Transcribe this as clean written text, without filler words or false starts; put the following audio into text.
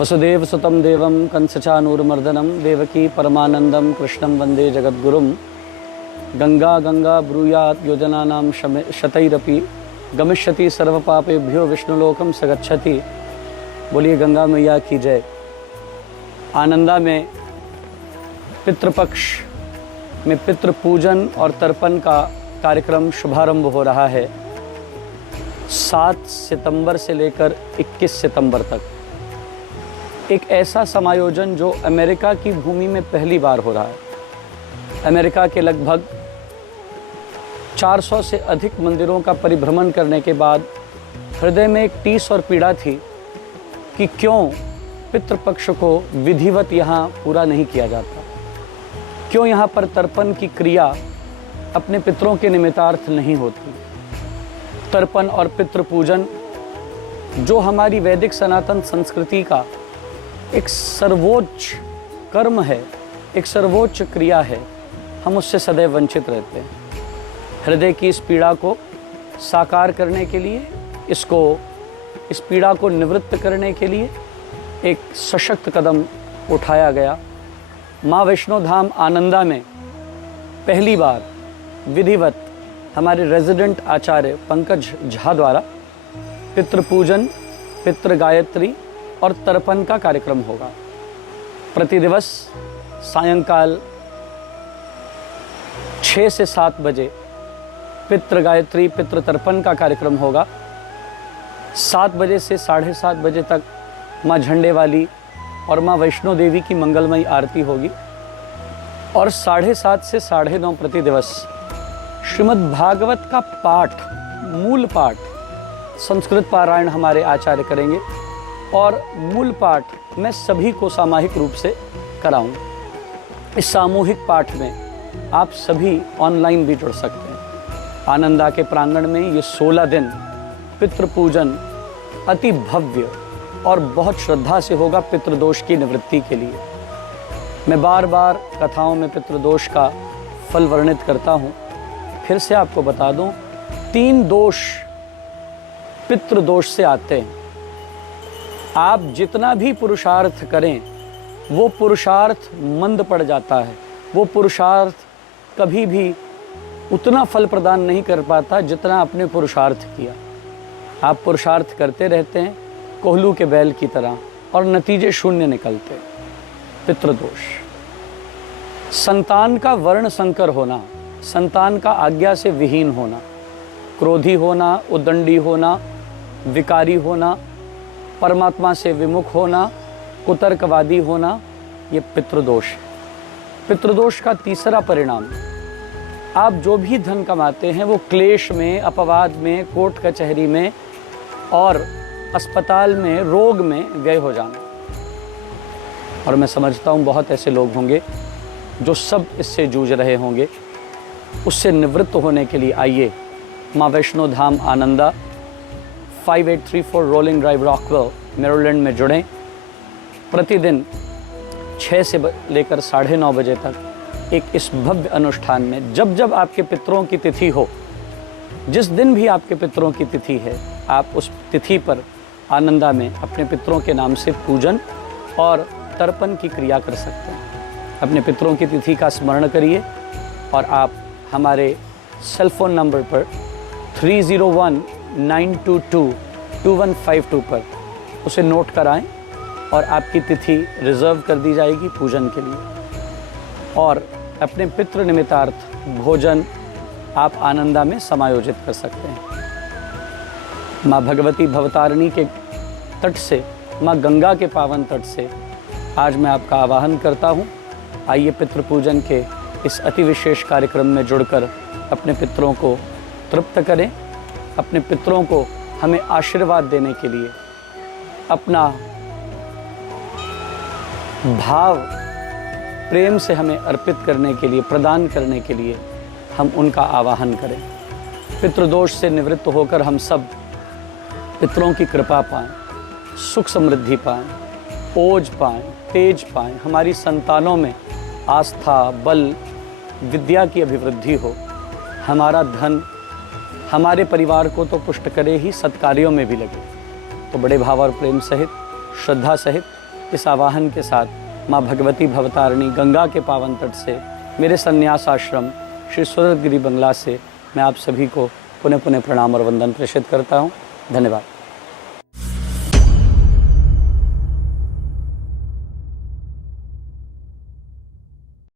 वसुदेव सुतं देवं कंसचानूरमर्दनं देवकी परमानंदम कृष्णं वंदे जगद्गुरुं। गंगा गंगा ब्रूयात् योजनानां शतैरपि गमिष्यति सर्वपापेभ्यो विष्णुलोकं सगच्छति। बोलिए गंगा मैया की जय। आनंदा में पितृपक्ष में पितृ पूजन और तर्पण का कार्यक्रम शुभारंभ हो रहा है 7 सितंबर से लेकर 21 सितंबर तक। एक ऐसा समायोजन जो अमेरिका की भूमि में पहली बार हो रहा है। अमेरिका के लगभग 400 से अधिक मंदिरों का परिभ्रमण करने के बाद हृदय में एक टीस और पीड़ा थी कि क्यों पितृपक्ष को विधिवत यहाँ पूरा नहीं किया जाता, क्यों यहाँ पर तर्पण की क्रिया अपने पितरों के निमित्तार्थ नहीं होती। तर्पण और पितृ पूजन जो हमारी वैदिक सनातन संस्कृति का एक सर्वोच्च कर्म है, एक सर्वोच्च क्रिया है, हम उससे सदैव वंचित रहते हैं। हृदय की इस पीड़ा को साकार करने के लिए, इस पीड़ा को निवृत्त करने के लिए एक सशक्त कदम उठाया गया। माँ वैष्णो धाम आनंदा में पहली बार विधिवत हमारे रेजिडेंट आचार्य पंकज झा द्वारा पितृ पूजन, पितृ गायत्री और तर्पण का कार्यक्रम होगा। प्रतिदिवस सायंकाल 6 से 7 बजे पितृ गायत्री पितृ तर्पण का कार्यक्रम होगा। 7 बजे से 7:30 बजे तक माँ झंडे वाली और माँ वैष्णो देवी की मंगलमयी आरती होगी और 7:30 से 9:30 प्रति दिवस श्रीमद् भागवत का पाठ, मूल पाठ, संस्कृत पारायण हमारे आचार्य करेंगे और मूल पाठ मैं सभी को सामूहिक रूप से कराऊंगा। इस सामूहिक पाठ में आप सभी ऑनलाइन भी जुड़ सकते हैं। आनंदा के प्रांगण में ये 16 दिन पितृ पूजन अति भव्य और बहुत श्रद्धा से होगा पितृदोष की निवृत्ति के लिए। मैं बार बार कथाओं में पितृदोष का फल वर्णित करता हूँ, फिर से आपको बता दूँ 3 दोष पितृदोष से आते हैं। आप जितना भी पुरुषार्थ करें वो पुरुषार्थ मंद पड़ जाता है, वो पुरुषार्थ कभी भी उतना फल प्रदान नहीं कर पाता जितना आपने पुरुषार्थ किया। आप पुरुषार्थ करते रहते हैं कोहलू के बैल की तरह और नतीजे शून्य निकलते। पितृदोष, संतान का वर्ण संकर होना, संतान का आज्ञा से विहीन होना, क्रोधी होना, उद्दंडी होना, विकारी होना, परमात्मा से विमुख होना, कुतर्कवादी होना, ये पितृदोष है। पितृदोष का तीसरा परिणाम, आप जो भी धन कमाते हैं वो क्लेश में, अपवाद में, कोर्ट कचहरी में और अस्पताल में, रोग में व्यय हो जाना। और मैं समझता हूँ बहुत ऐसे लोग होंगे जो सब इससे जूझ रहे होंगे। उससे निवृत्त होने के लिए आइए माँ वैष्णो धाम आनंदा 5834 रोलिंग ड्राइव रॉकवेल मैरीलैंड में जुड़ें। प्रतिदिन 6 से लेकर 9:30 बजे तक एक इस भव्य अनुष्ठान में जब जब आपके पितरों की तिथि हो, जिस दिन भी आपके पितरों की तिथि है, आप उस तिथि पर आनंदा में अपने पितरों के नाम से पूजन और तर्पण की क्रिया कर सकते हैं। अपने पितरों की तिथि का स्मरण करिए और आप हमारे सेल फोन नंबर पर 301-922-2152 पर उसे नोट कराएं और आपकी तिथि रिजर्व कर दी जाएगी पूजन के लिए। और अपने पितृ निमित्तार्थ भोजन आप आनंदा में समायोजित कर सकते हैं। माँ भगवती भवतारिणी के तट से, माँ गंगा के पावन तट से आज मैं आपका आवाहन करता हूँ। आइए पितृ पूजन के इस अति विशेष कार्यक्रम में जुड़कर अपने पितरों को तृप्त करें। अपने पितरों को हमें आशीर्वाद देने के लिए, अपना भाव प्रेम से हमें अर्पित करने के लिए, प्रदान करने के लिए हम उनका आवाहन करें। पितृदोष से निवृत्त होकर हम सब पितरों की कृपा पाएं, सुख समृद्धि पाएं, ओज पाएं, तेज पाएं, हमारी संतानों में आस्था, बल, विद्या की अभिवृद्धि हो, हमारा धन हमारे परिवार को तो पुष्ट करे ही, सत्कार्यों में भी लगे। तो बड़े भाव और प्रेम सहित, श्रद्धा सहित इस आवाहन के साथ माँ भगवती भवतारिणी गंगा के पावन तट से मेरे संन्यास आश्रम श्री सुरतगिरी बंगला से मैं आप सभी को पुनः पुनः प्रणाम और वंदन प्रेषित करता हूँ। धन्यवाद।